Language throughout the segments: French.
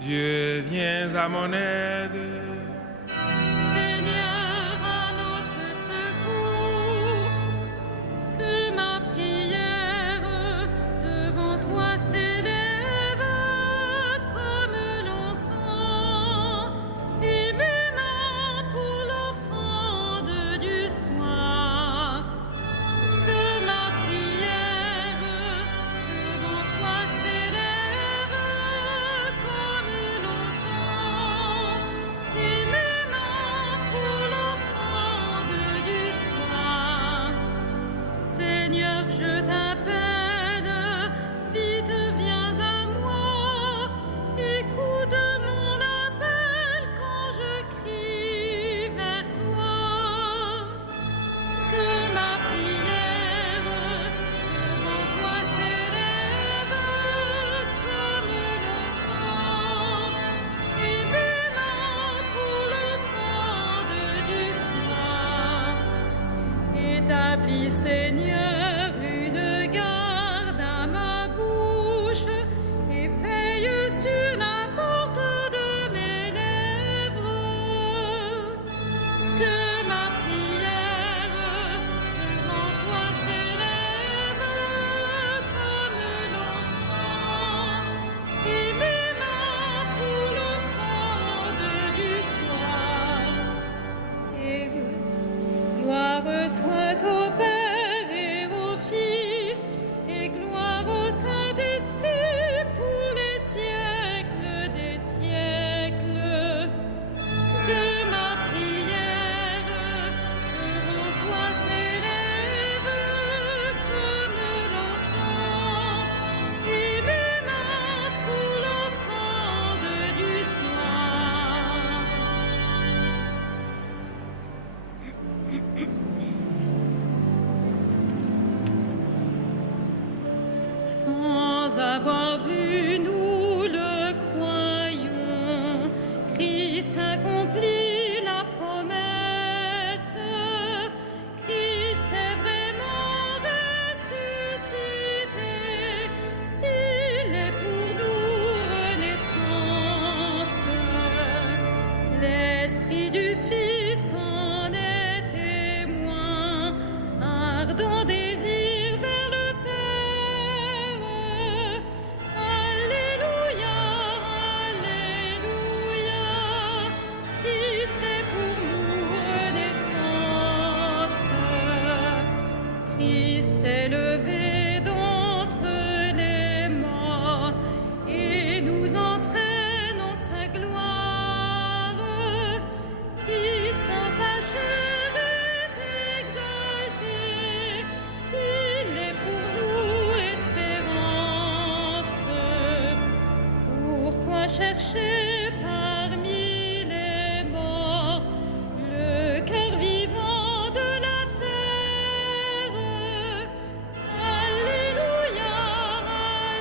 Dieu, viens à mon aide. Seigneur, à notre secours, que ma prière devant toi s'élève comme l'encens, et mes mains pour l'offrande du soir. Que ma prière devant toi s'élève comme l'encens, et mes mains pour l'offrande du soir. Seigneur, je t'appelle, vite viens à moi, écoute mon appel quand je crie vers toi. Que ma prière devant toi s'élève comme l'encens, et mes mains pour l'offrande du soir. Établis, Seigneur, une garde à ma bouche, et veille sur la porte de mes lèvres. Que ma prière devant toi s'élève comme l'encens, et mes mains pour l'offrande du soir. Et gloire soit au Père et au Fils, et gloire au Saint-Esprit pour les siècles des siècles. Que ma prière devant toi s'élève comme l'encens, et mes mains pour l'offrande du soir. Sans avoir vu, nous le croyons, Christ accomplit la promesse. Christ est vraiment ressuscité, il est pour nous renaissance. L'Esprit du Fils en est témoin, ardent désir vers le Père. Alléluia, Alléluia, Christ est pour nous renaissance. Christ s'est levé d'entre les morts et nous entraîne en sa gloire. Christ en sa chair est exalté, il est pour nous espérance. Pourquoi chercher parmi les morts le cœur vivant de la terre? Alléluia,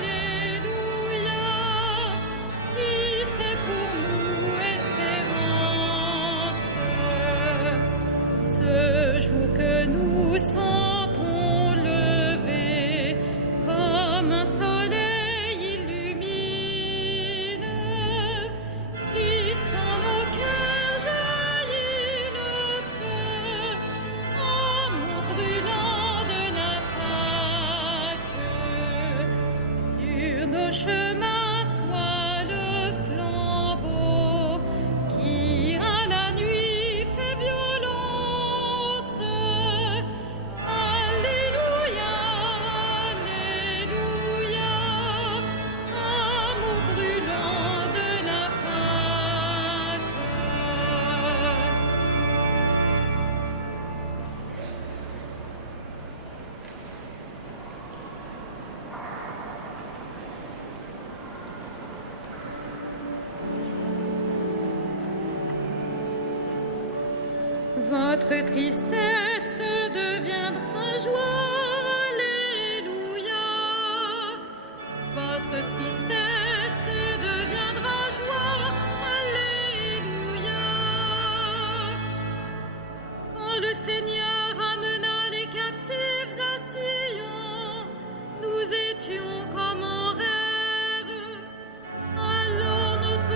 Alléluia, Christ est pour nous espérance. Ce jour que nous sentons lever comme un soleil illumine, Christ en nos cœurs jaillit le feu, amour brûlant de la Pâque. Sur nos chemins soit le flambeau qui à la nuit fait violence. Alléluia, Alléluia, amour brûlant de la Pâque. Votre tristesse deviendra joie, Alléluia. Votre tristesse deviendra joie, Alléluia. Quand le Seigneur amena les captifs à Sion, nous étions comme en rêve. Alors notre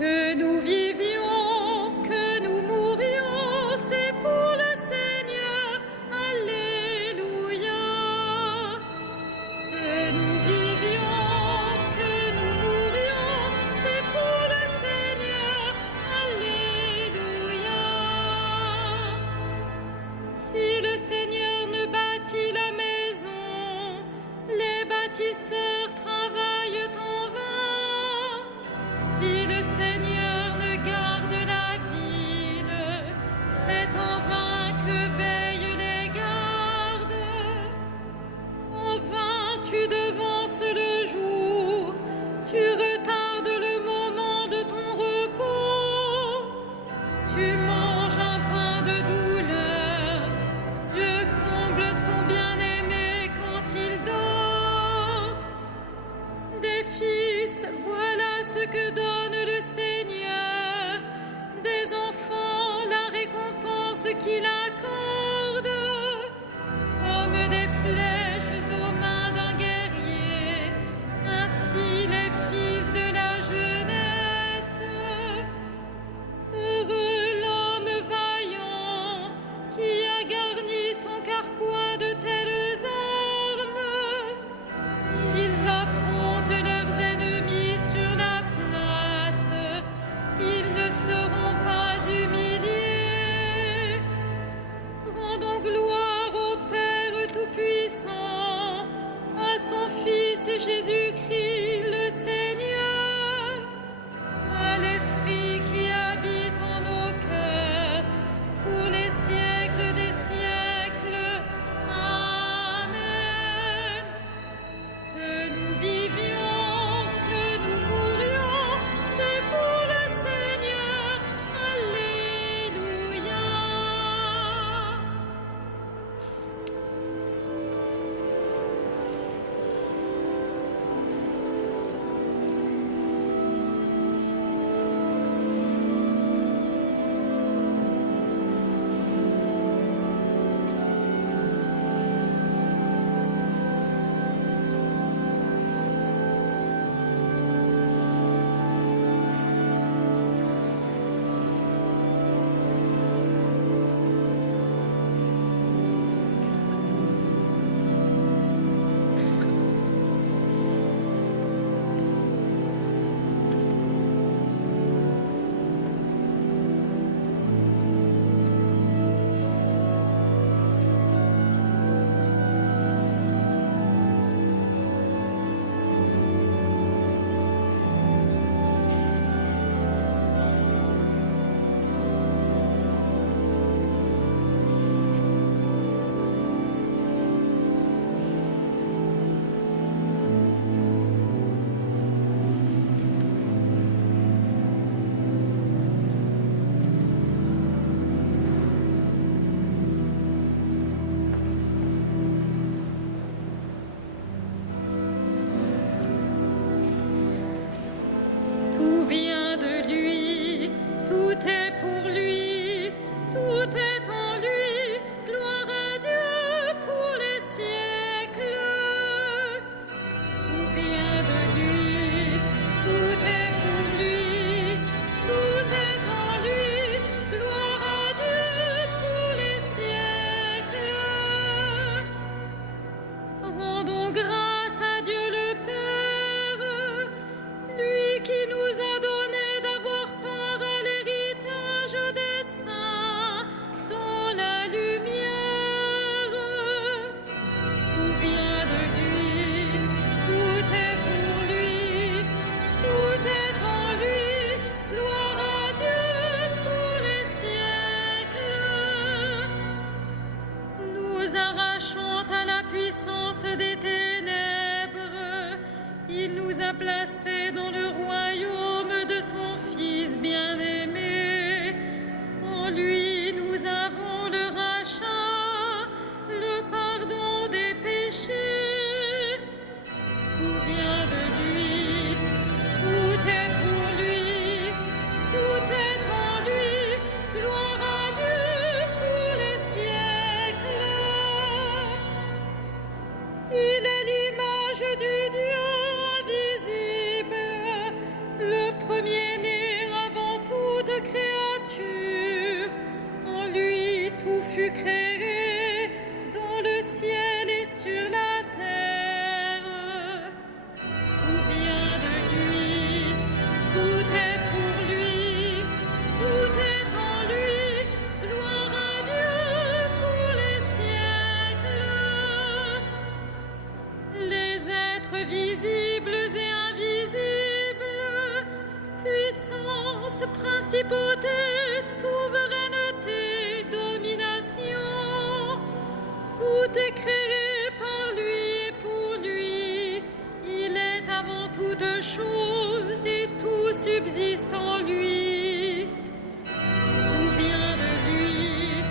Que nous vivions, que nous mourions, c'est pour le Seigneur. Alléluia. Que nous vivions, que nous mourions, c'est pour le Seigneur. Alléluia. Si le Seigneur ne bâtit la maison, les bâtisseurs travaillent en vain. Si le Seigneur ne puissance, principauté, souveraineté, domination. Tout est créé par lui et pour lui. Il est avant toute chose et tout subsiste en lui. Tout vient de lui,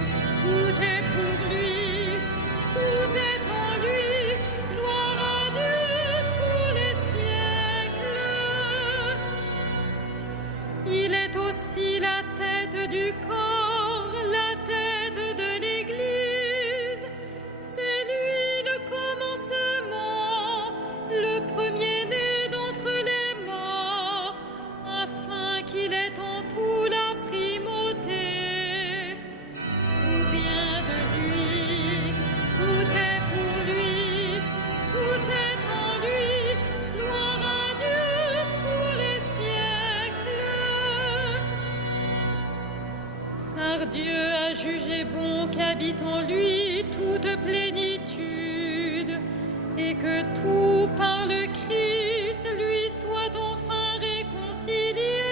tout est pour lui, tout est en lui. Gloire à Dieu pour les siècles. Il est aussi la tête du corps, la tête de l'Église. C'est lui le commencement, le premier-né d'entre les morts, afin qu'il ait en tout la primauté. Tout vient de lui, tout est pour lui, tout est en lui. Gloire à Dieu pour les siècles. Car Dieu a jugé bon qu'habite en lui toute plénitude, et que tout par le Christ lui soit enfin réconcilié,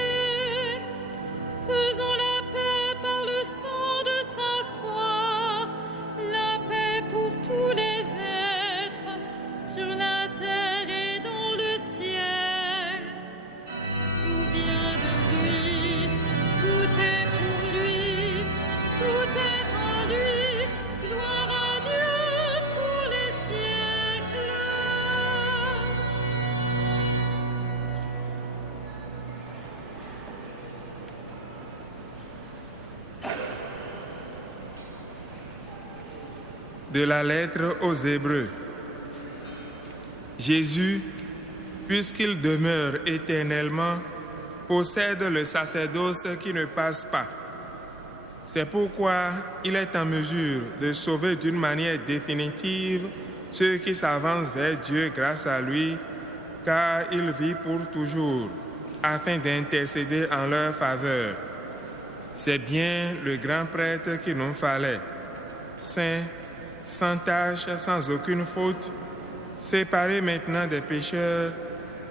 faisant la paix par le sang de sa croix, la paix pour tous les êtres, sur la terre et dans le ciel. Tout vient de lui, tout est pour lui, tout est en lui. Gloire à Dieu pour les siècles. De la lettre aux Hébreux. Jésus, puisqu'il demeure éternellement, possède le sacerdoce qui ne passe pas. C'est pourquoi il est en mesure de sauver d'une manière définitive ceux qui s'avancent vers Dieu grâce à lui, car il vit pour toujours, afin d'intercéder en leur faveur. C'est bien le grand prêtre qu'il nous fallait, saint, sans tache, sans aucune faute, séparé maintenant des pécheurs,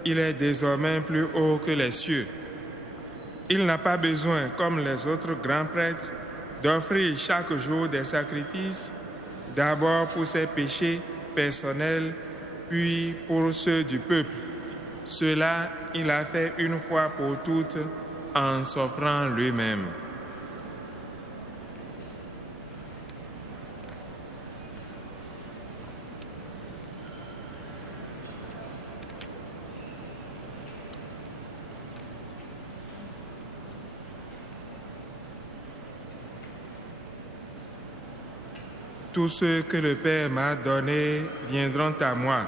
il est désormais plus haut que les cieux. Il n'a pas besoin, comme les autres grands prêtres, d'offrir chaque jour des sacrifices, d'abord pour ses péchés personnels, puis pour ceux du peuple. Cela, il a fait une fois pour toutes en s'offrant lui-même. Tous ceux que le Père m'a donnés viendront à moi.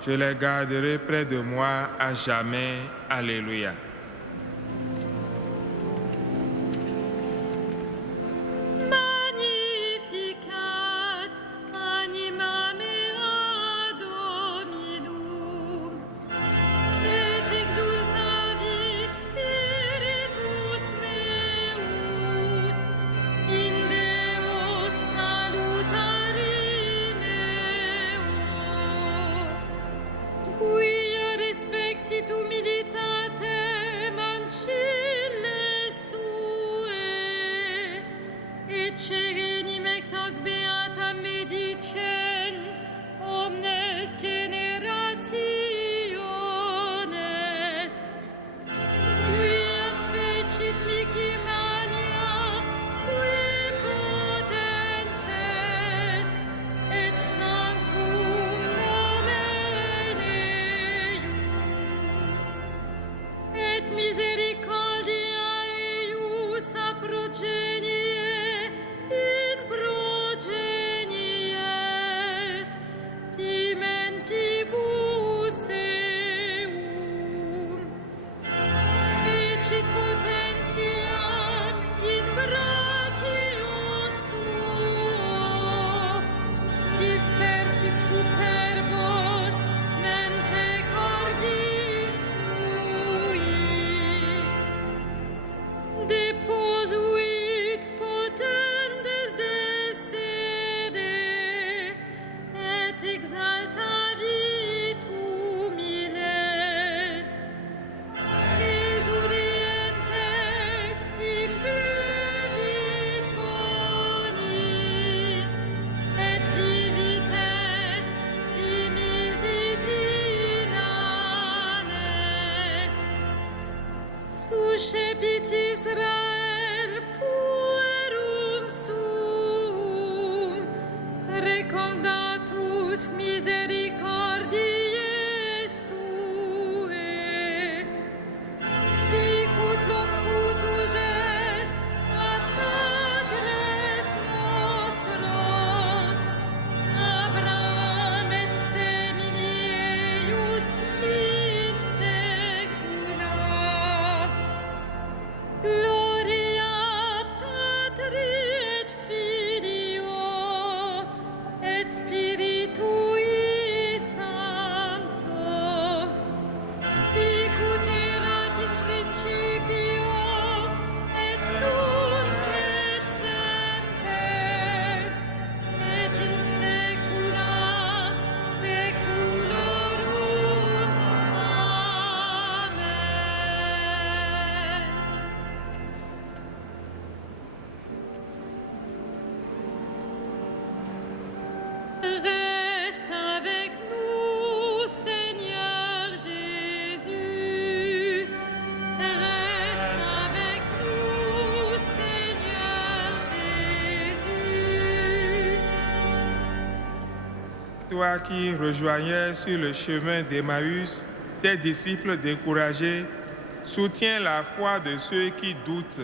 Je les garderai près de moi à jamais. Alléluia. Magnificat animam ea Dominum, et exultavit spiritus meus, in Deo salutari meo, quia respexit humilitate Israel puerum sum, recordatus misericordiae suae, sicut locutus est ad patres nostros, Abraham et semini eius in saecula. Gloria Patri et Filio et Spiritui Sancto, sicut erat in principio et nunc et semper et in saecula saeculorum. Amen. Reste avec nous, Seigneur Jésus. Reste avec nous, Seigneur Jésus. Toi qui rejoignais sur le chemin d'Emmaüs tes disciples découragés, soutiens la foi de ceux qui doutent.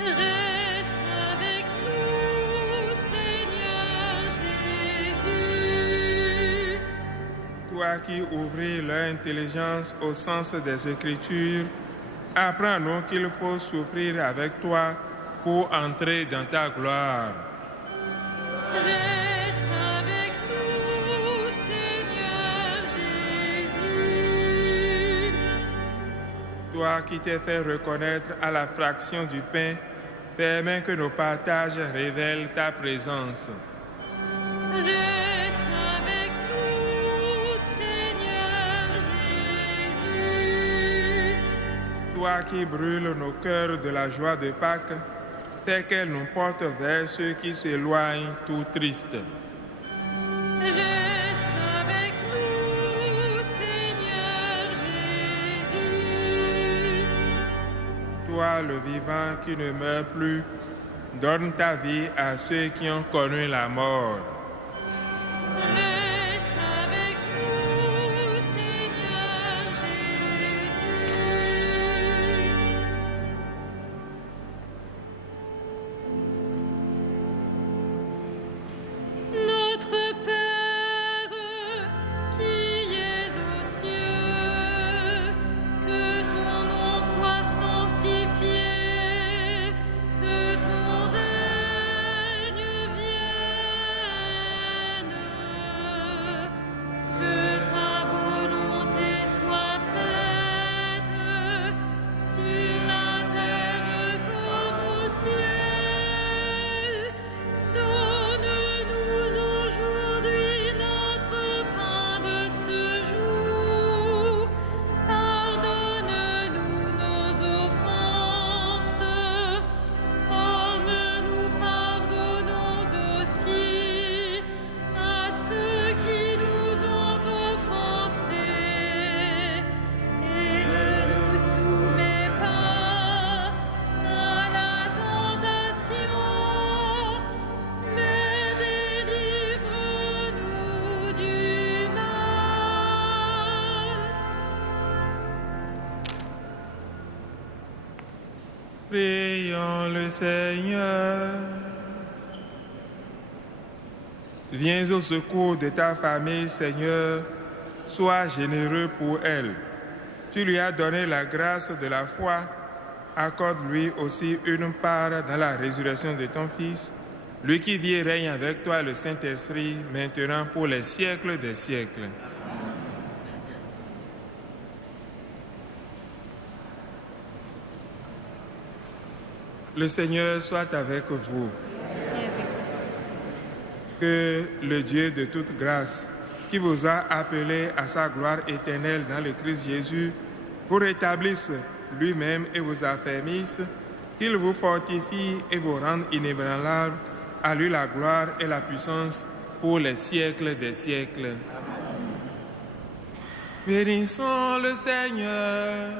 Reste avec nous, Seigneur Jésus. Toi qui ouvris leur intelligence au sens des Écritures, apprends-nous qu'il faut souffrir avec toi pour entrer dans ta gloire. Reste avec nous, Seigneur Jésus. Toi qui t'es fait reconnaître à la fraction du pain, permets que nos partages révèlent ta présence. Reste avec nous, Seigneur Jésus. Toi qui brûles nos cœurs de la joie de Pâques, fais qu'elle nous porte vers ceux qui s'éloignent tout tristes. Reste avec nous, Seigneur Jésus. Toi, le vivant qui ne meurt plus, donne ta vie à ceux qui ont connu la mort. Reste avec nous, Seigneur Jésus. Notre Père qui es aux cieux, que ton nom soit sanctifié, que ton règne vienne, que ta volonté soit faite sur la terre comme au ciel. Donne-nous aujourd'hui notre pain de ce jour. Pardonne-nous nos offenses, comme nous pardonnons aussi à ceux qui nous ont offensés. Et ne nous soumets pas à la tentation, mais délivre-nous du mal. Prions le Seigneur. Viens au secours de ta famille, Seigneur. Sois généreux pour elle. Tu lui as donné la grâce de la foi. Accorde-lui aussi une part dans la résurrection de ton Fils, lui qui vit et règne avec toi, le Saint-Esprit, maintenant pour les siècles des siècles. Le Seigneur soit avec vous. Que le Dieu de toute grâce, qui vous a appelé à sa gloire éternelle dans le Christ Jésus, vous rétablisse lui-même et vous affermisse, qu'il vous fortifie et vous rende inébranlables. À lui la gloire et la puissance pour les siècles des siècles. Bénissons le Seigneur.